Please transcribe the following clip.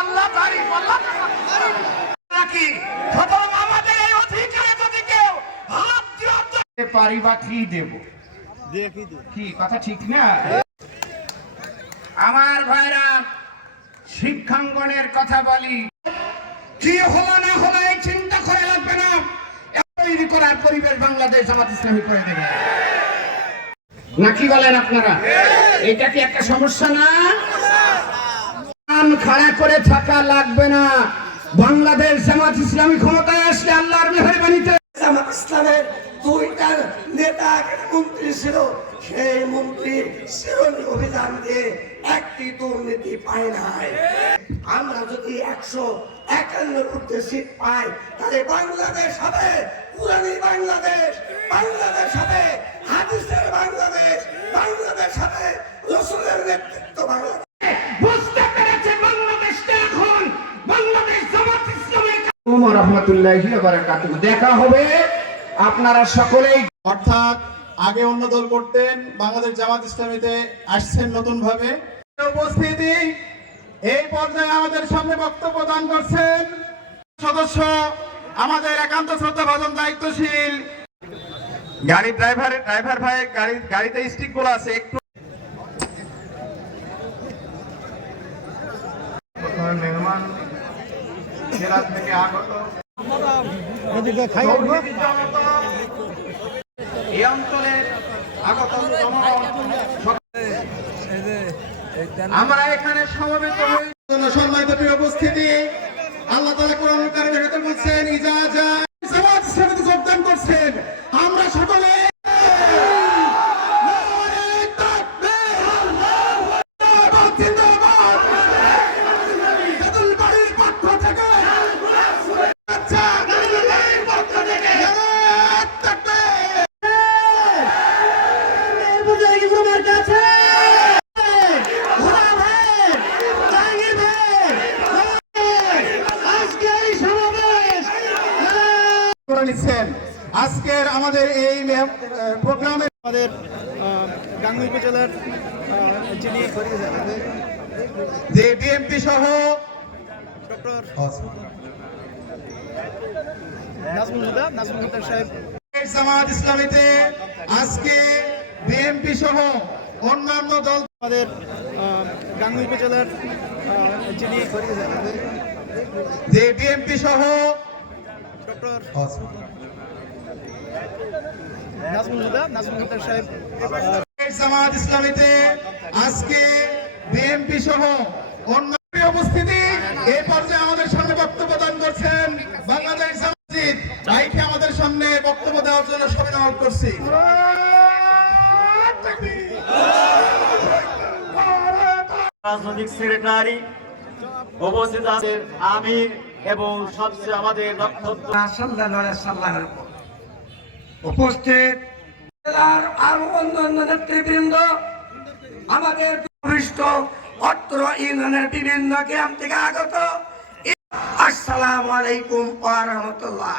পাল্লা দাড়ি পাল্লা নাকি খবর আমাদের এই অধিকারে যদি কেউ হাত দিতে পারি বা কি দেব কি কথা ঠিক না আমার ভাইরা শিক্ষাঙ্গনের কথা বলি কি হলো না হলো এই চিন্তা করে লাগবে না তৈরি করার পরিবেশ বাংলাদেশ জামাত ইসলামী করে দেবে নাকি বলেন আপনারা এটা কি একটা সমস্যা না কান খাড়া করে থাকা লাগবে না বাংলাদেশ জামাত ইসলামী ক্ষমতায় আসলে আল্লাহর মেহেরবানিতে জামাত ইসলামের দুইটা নেতা মন্ত্রী ছিল সেই মন্ত্রী শিরোনি অভিযান দিয়ে একটি দুর্নীতি পায় নাই আমরা যদি 151 ঊর্ধ্বে সিট পাই তাহলে বাংলাদেশ হবে পুরানি বাংলাদেশ বাংলাদেশ হবে হাদিসের বাংলাদেশ বাংলাদেশ হবে রাসূলের নেতৃত্ব বাংলাদেশ বুঝতে পেরেছে বাংলাদেশটা এখন বাংলাদেশ জামাত ইসলামের ওমর রাহমাতুল্লাহি ওয়া বারাকাতুহু দেখা হবে আপনারা সকলেই অর্থাৎ আগে অন্য দল করতেন বাংলাদেশ জামাত ইসলামীতে আসছেন নতুন ভাবে উপস্থিতি এই পর্যায়ে আমাদের সামনে বক্তব্য দান করছেন সদস্য আমাদের একান্ত শ্রদ্ধাভাজন দায়িত্বশীল ড্রাইভার ভাই গাড়িতে স্টিক গুলো আছে একটু মেহমান জেলা থেকে আগত এই অঞ্চলের আগতম আমরা এখানে সমবেত হয়ে সম্মানিত প্রিয় উপস্থিতি আল্লাহ তাআলা কোরআনুল কারীমের ভিতরে বলছেন ইজাজা জামাত ইসলামীতে যোগদান করছেন আমরা সকলে আজকের আমাদের এই প্রোগ্রামে আমাদের গাংনী উপজেলার যিনি যে বিএমপি সহ ডক্টর নাজমুল হুদা সাহেব জামাত ইসলামীতে আজকে বিএমপি সহ অন্যান্য দল আমাদের গাংনী উপজেলার যিনি যে বিএমপি সহ ডক্টর নাজমুল হুদা সাহেব জামাত ইসলামীতে আজকে বিএমপি সহ অন্য উপস্থিতি এই পর্যায়ে আমাদের সামনে বক্তব্য দান করছেন বাংলাদেশ জামাত ভাইকে আমাদের সামনে বক্তব্য দেওয়ার জন্য সবাই আহ্বান করছি রাজনৈতিক সেক্রেটারি উপস্থিত আছেন আমির এবং সবচেয়ে আমাদের উপস্থিত আরো অন্যান্য নেতৃবৃন্দ আমাদের অত্র ইউনিয়নের বিভিন্ন গ্রাম থেকে আগত আসসালামু আলাইকুম ওয়া রাহমাতুল্লাহ।